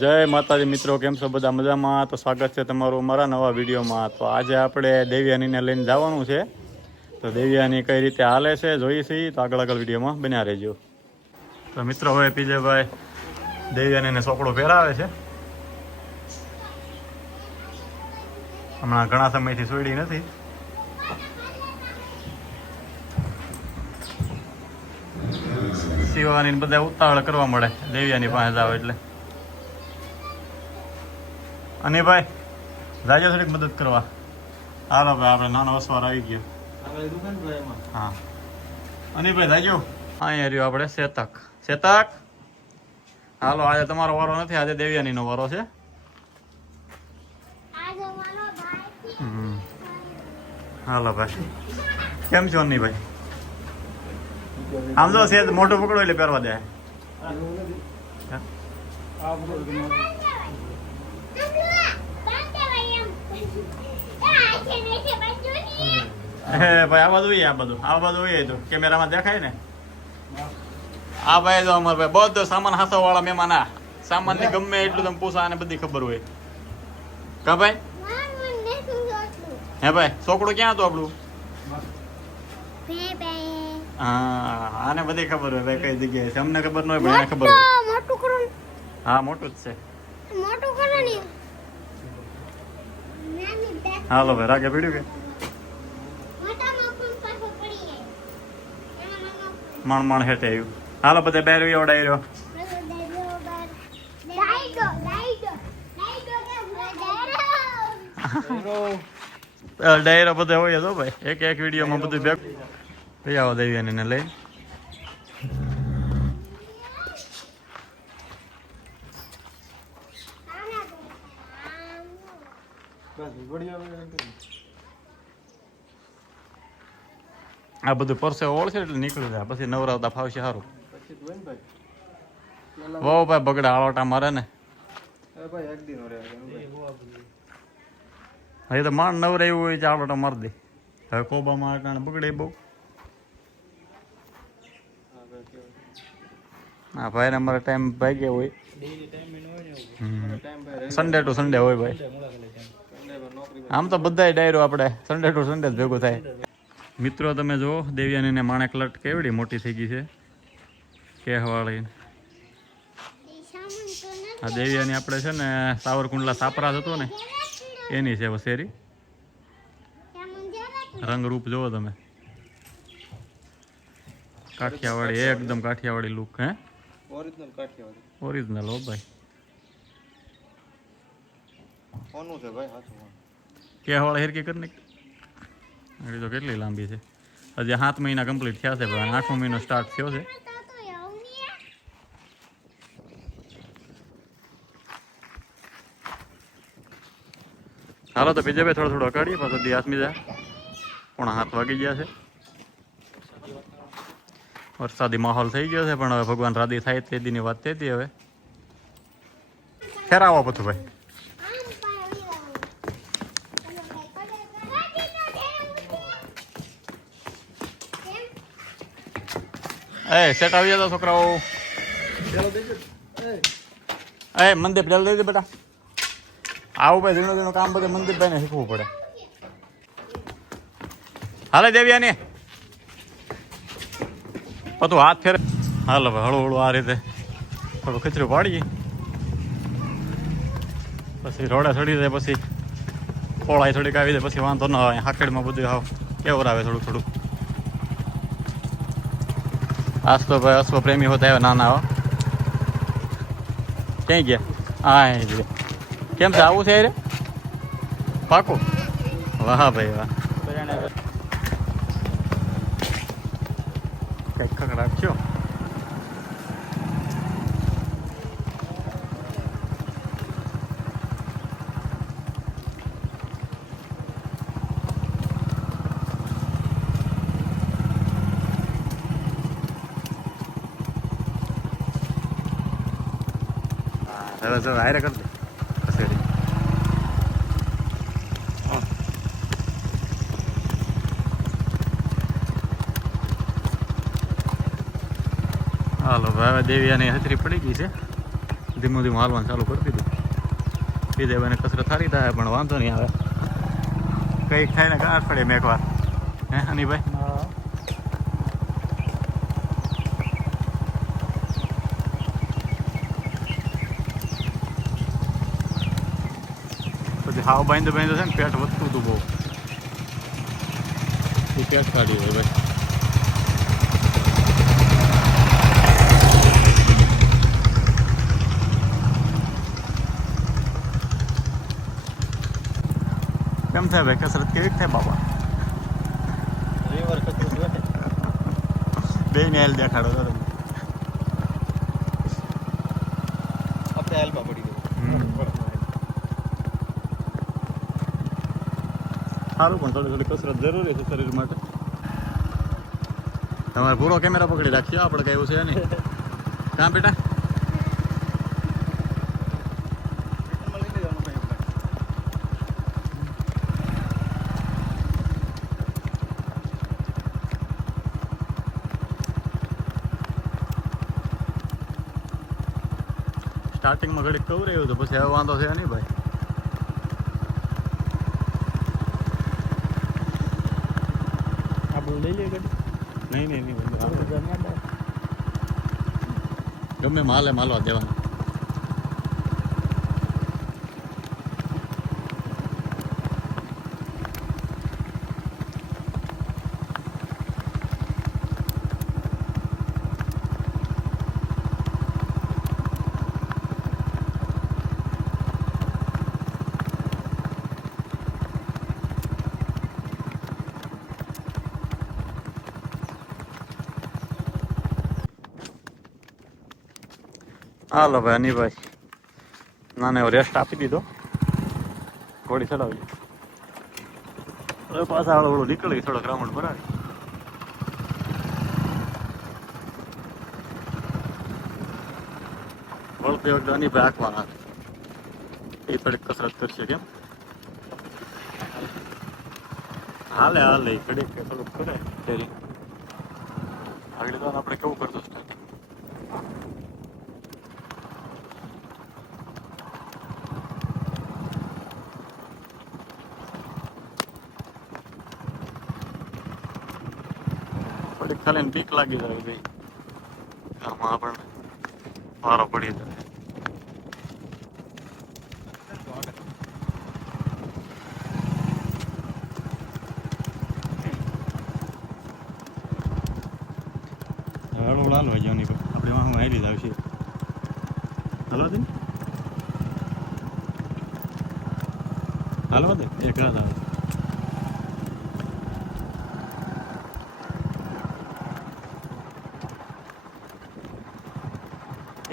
જય માતાજી મિત્રો, કેમ છો બધા? મજામાં? તો સ્વાગત છે તમારું મારા નવા વિડીયોમાં. તો આજે આપણે દેવ્યાનીને લઈને જવાનું છે. તો દેવ્યાની કઈ રીતે હાલે છે જોઈએ છીએ, તો આગળ વિડીયોમાં બન્યા રહેજો. તો મિત્રો હવે પીજેભાઈ દેવ્યાનીને ચોકડો પહેરાવે છે. હમણાં ઘણા સમયથી સોયડી નથી. શિવાની બધા ઉતાવળ કરવા મળે દેવ્યાની પાસે જાવ એટલે. અને ભાઈ જાજો થોડીક મદદ કરવા. હાલો ભાઈ, આપણે નાનો અસવાર આવી ગયો. હા અને ભાઈ જાજો. અહીંયા રહ્યો આપણે શેતક. હાલો, આજે તમારો વારો નથી, આજે દેવ્યાનીનો વારો છે. હાલો ભાઈ, કેમ છો અની ભાઈ? આમ તો સેજ મોટું પકડો એટલે પહેરવા દે. ભાઈ આ બધું હોય તો કેમેરામાં દેખાય ને. આ ભાઈ તો અમારે ભાઈ બધો સામાન હાસવા વાળા મહેમાન. આ સામાન ની ગમે એટલું તમે પૂછા અને બધી ખબર હોય. કા ભાઈ? હે ભાઈ, છોકડું ક્યાં હતું આપણું? હા, આને બધી ખબર હોય ભાઈ કઈ જગ્યાએ છે. અમને ખબર ન હોય, ભાઈ ખબર હોય. હા, મોટું જ છે. હાલો ભાઈ, રાગે પીડ્યું કે માણ હેઠે આવ્યું. હાલો બધા બેર ઓડાઈ રહ્યો. ડાયરો બધા હોય તો ભાઈ એક વિડીયોમાં બધું ભેગું લઈ આવો દેવ્યાનીને લઈ. આ બધું પરસે ઓળશે એટલે નીકળી જાય, પછી નવરાવતા ફાવશે સારું. વો ભાઈ બગડા આળોટા મારે ને. હવે તો માણ નવરાયું હોય આળોટા મારી દે. હવે કોબામાં કારણે બગડે બહુ. હા ભાઈ, અમારે ટાઈમ ભાગ્યા હોય. સન્ડે ટુ સન્ડે હોય ભાઈ. આમ તો બધા ડાયરો આપણે સન્ડે ટુ સન્ડે જ ભેગું થાય. મિત્રો તમે જુઓ, દેવ્યાનીને માણેક લટ કેવડી મોટી થઈ ગઈ છે કેહવાળી. આ દેવ્યાની આપણે છે ને સાવરકુંડલા સાપરા હતો ને એની છે વસેરી. રંગરૂપ જુઓ તમે, કાઠિયાવાડી, એકદમ કાઠિયાવાડી લુક. હે ઓરિજિનલ કાઠિયાવાડી, ઓરિજિનલ હો ભાઈ. કોનું છે ભાઈ હાચું? કેહવાળી હેરકી કરી નાખી. એ તો કેટલી લાંબી છે. હજી 7 મહિના કમ્પ્લીટ થયા છે, પણ 8મો મહિનો સ્ટાર્ટ થયો છે. હાલો તો બીજે ભાઈ થોડો કાઢીએ, પાછો દી આસમી જાય. 7:15 વાગી ગયા છે. વરસાદી માહોલ થઈ ગયો છે, પણ હવે ભગવાન રાધી થાય તે દીની વાત થઈ. હવે ફેરાવો બધું ભાઈ. સેટ આવી જતા છોકરાઓ. મંદિર જલ દઈ દે બેટા. આવું ભાઈ, ધીણું કામ બધું મંદિરભાઈ ને શીખવું પડે. હાલે દેવ્યાની બધું હાથ ફેરે. હાલો ભાઈ, હળવું હળવું આ રીતે થોડું કચરું પાડીએ, પછી રોડે ચડી જાય, પછી પોળાઈ થોડીક આવી જાય, પછી વાંધો ન આવે. હાકડીમાં બધું હાવ કેવું આવે થોડું. આજ તો ભાઈ અશ્વ પ્રેમી હોતા આવ્યા નાના. હો ક્યાંય ગયા? હા, કેમ છે? આવું છે રે પાકું? વાહ ભાઈ વાહ. કઈક ખકડાટ છો. હવે જો હારે કરી દે. હાલો હવે દેવિયાની હથરી પડી ગઈ છે. ધીમું ધીમું હાલવાનું ચાલુ કરી દીધું. બીજે ભાઈને કસરત સારી થાય પણ વાંધો નહીં આવે. કંઈક થાય ને કાં અઠવાડિયે મેં એકવાર હે હનીભાઈ. પછી હાવ બાંધો છે ને પેટ વધતું હતું બહુ. એ પેટ કાઢ્યું હોય ભાઈ. કેમ થાય ભાઈ કસરત કેવી થાય બાબા? બે ને હેલ દેખાડો તો તમે. આપણે હેલ્પમાં પડી ગયું. સારું પણ થોડી થોડી કસરત જરૂરી છે શરીર માટે. તમારે પૂરો કેમેરા પકડી રાખજો, આપણે કઈ એવું છે નહીં. કાં બેટા? સ્ટાર્ટિંગમાં ઘડીક કહું રહ્યું તો પછી હવે વાંધો છે નહીં ભાઈ. આપણે લઈ લઈએ ગાડી. નહીં ગમે માલે માલવા દેવાનું. હાલો ભાઈ અનિભાઈ નાને એવો રેસ્ટ આપી દીધો. ઘોડી ચડાવી હવે પાછા આવડું નીકળી થોડોક રાઉન્ડ ભરાય. વળતે વખતે અનિભાઈ આંકવાના એ થોડીક કસરત કરશે. કેમ હાલે હાલે ઘડીક થોડુંક કરે તેરી આગળ તો આપણે કેવું કરતો સ્ટાર્ટ. થોડીક ખાલી ને બીક લાગી જાય ભાઈ, આમાં આપણને વારો પડી જાય. હળવું લાલ હોય જવાની આપણે વાહ હારી જ આવશે. હાલો દે હાલવા દે એક રાત આવે.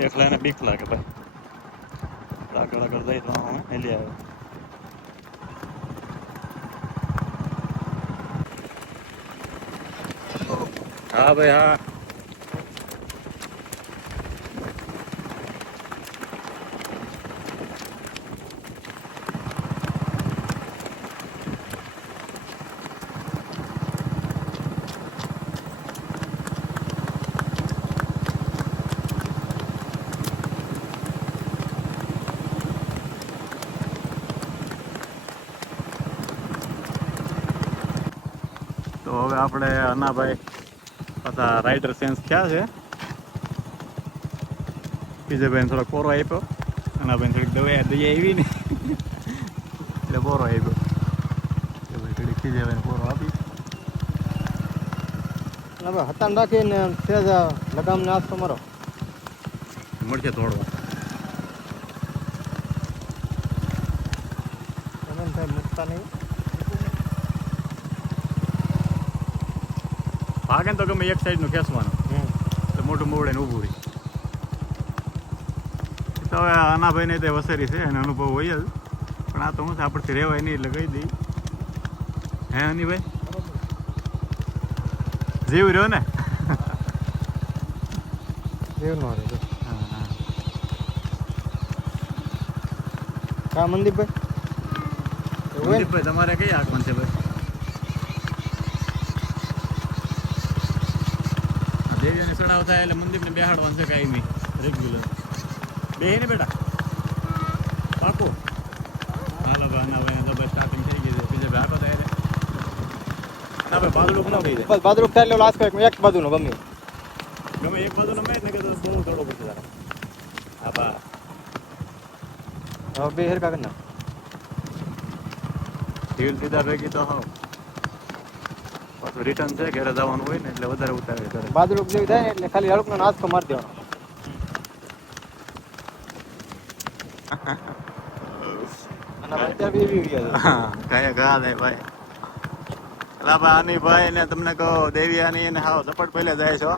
એકલા એને બીક લાગે ભાઈ. આગળ આગળ જાય તો હેલી આવે. હા ભાઈ હા. તો હવે આપણે અનાભાઈ પાછા રાઇડર ચેન્જ થયા છે. બીજાભાઈને થોડોક પોરો આપ્યો, અનાભાઈને થોડીક દવા આવી ને એટલે પોરો આપ્યો. ભાઈ થોડીક બીજાભાઈને પોરો આપી હતાન રાખીને સેજ લગામને હાથ તમારો મળશે તોડવા. મૂકતા નહીં ભાગે ને તો ગમે એક સાઈડનું ખેંચવાનું એટલે મોટું મોવડે ઊભું રહી. તો હવે અનાભાઈને તે વસેરી છે એને અનુભવ હોય જ, પણ આ તો હું આપણથી રહેવાય નહીં એટલે કહી દઈ. હે અનિભાઈ જીવ રહ્યો ને દેવનો હા હા મનદીપભાઈ મનદીપભાઈ તમારે કઈ આગમન છે ભાઈ? દેવીને ચડાવ થાય એટલે મંદિરને બેહાડવાનું છે કાયમી રેગ્યુલર. બે ને બેટા પાકો હાલો ભાઈ ના ભાઈ તો બસ સ્ટાર્ટિંગ થઈ ગઈ છે બીજે ભાઈ આખો તૈયાર ના ભાઈ બાદલું ન થઈ જાય બસ બાદરૂપ થાય એટલે લાસ્ટ એક બાજુનો ગમે ગમે એક બાજુ નમે ને કે તો બહુ દોડો પડશે તારા હા બા હવે બે હરકા કરી નાખ ઢીલ સીધા ભેગી તો હા પાછું રિટર્ન છે ઘરે જવાનું હોય ને એટલે વધારે ઉતારે કરે બાદરૂપ જેવી થાય ને એટલે ખાલી હળકનો નાસ્તો મારી દેવાનો અને અત્યારે બી એવી ગયા હા કયા ગા દે ભાઈ અલા ભાઈ આની ભાઈ ને તમને કહો દેવી આની એને હાવ ઝપટ પહેલે જાય છો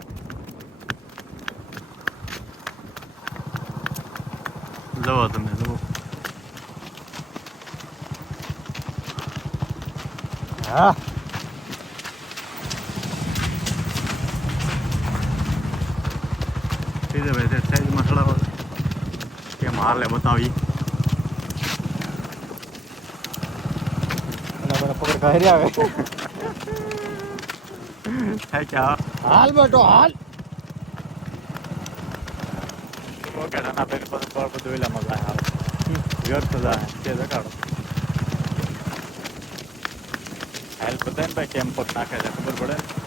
જુઓ તમે જુઓ હા સીધે ભાઈ સાઈઝમાં ચડાવો કેમ હાલે બતાવી અને મને પકડ ઘરે આવે થાય કે હા હાલ બેટો હાલ ઓકે નાના બેન બધું વેલા મજા આવે વ્યર્થ જાય તે જગાડો હેલ્પ બધાને ભાઈ કેમ પર નાખે છે ખબર પડે ને